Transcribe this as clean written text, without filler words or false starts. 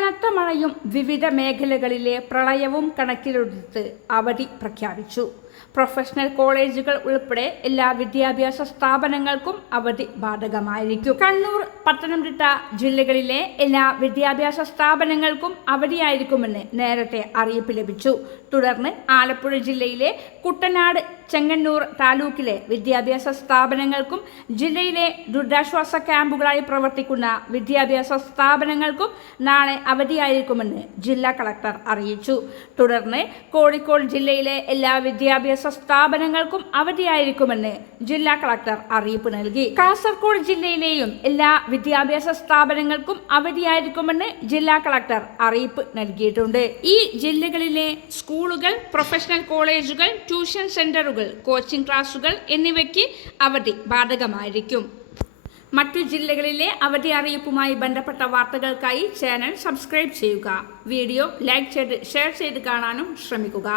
കനത്ത മഴയും വിവിധ മേഖലകളിലെ പ്രളയവും കണക്കിലെടുത്ത് അവധി പ്രഖ്യാപിച്ചു. പ്രൊഫഷണൽ കോളേജുകൾ ഉൾപ്പെടെ എല്ലാ വിദ്യാഭ്യാസ സ്ഥാപനങ്ങൾക്കും അവധി ബാധകമായിരിക്കും. കണ്ണൂർ, പത്തനംതിട്ട ജില്ലകളിലെ എല്ലാ വിദ്യാഭ്യാസ സ്ഥാപനങ്ങൾക്കും അവധിയായിരിക്കുമെന്ന് നേരത്തെ അറിയിപ്പ് ലഭിച്ചു. തുടർന്ന് ആലപ്പുഴ ജില്ലയിലെ കുട്ടനാട്, ചെങ്ങന്നൂർ താലൂക്കിലെ വിദ്യാഭ്യാസ സ്ഥാപനങ്ങൾക്കും ജില്ലയിലെ ദുരിതാശ്വാസ ക്യാമ്പുകളായി പ്രവർത്തിക്കുന്ന വിദ്യാഭ്യാസ സ്ഥാപനങ്ങൾക്കും നാളെ അവധിയായിരിക്കുമെന്ന് ജില്ലാ കളക്ടർ അറിയിച്ചു. തുടർന്ന് കോഴിക്കോട് ജില്ലയിലെ എല്ലാ വിദ്യാഭ്യാസ സ്ഥാപനങ്ങൾക്കും അവധിയായിരിക്കുമെന്ന് ജില്ലാ കളക്ടർ അറിയിപ്പ് നൽകി. കാസർഗോഡ് ജില്ലയിലെയും എല്ലാ വിദ്യാഭ്യാസ സ്ഥാപനങ്ങൾക്കും അവധിയായിരിക്കുമെന്ന് ജില്ലാ കളക്ടർ അറിയിപ്പ് നൽകിയിട്ടുണ്ട്. ഈ ജില്ലകളിലെ സ്കൂളുകൾ, പ്രൊഫഷണൽ കോളേജുകൾ, ട്യൂഷൻ സെന്ററുകൾ, കോച്ചിംഗ് ക്ലാസുകൾ എന്നിവയ്ക്ക് അവധി ബാധകമായിരിക്കും. മറ്റു ജില്ലകളിലെ അവധി അറിയിപ്പുമായി ബന്ധപ്പെട്ട വാർത്തകൾക്കായി ചാനൽ സബ്സ്ക്രൈബ് ചെയ്യുക. വീഡിയോ ലൈക്ക് ചെയ്ത് ഷെയർ ചെയ്ത് കാണാനും ശ്രമിക്കുക.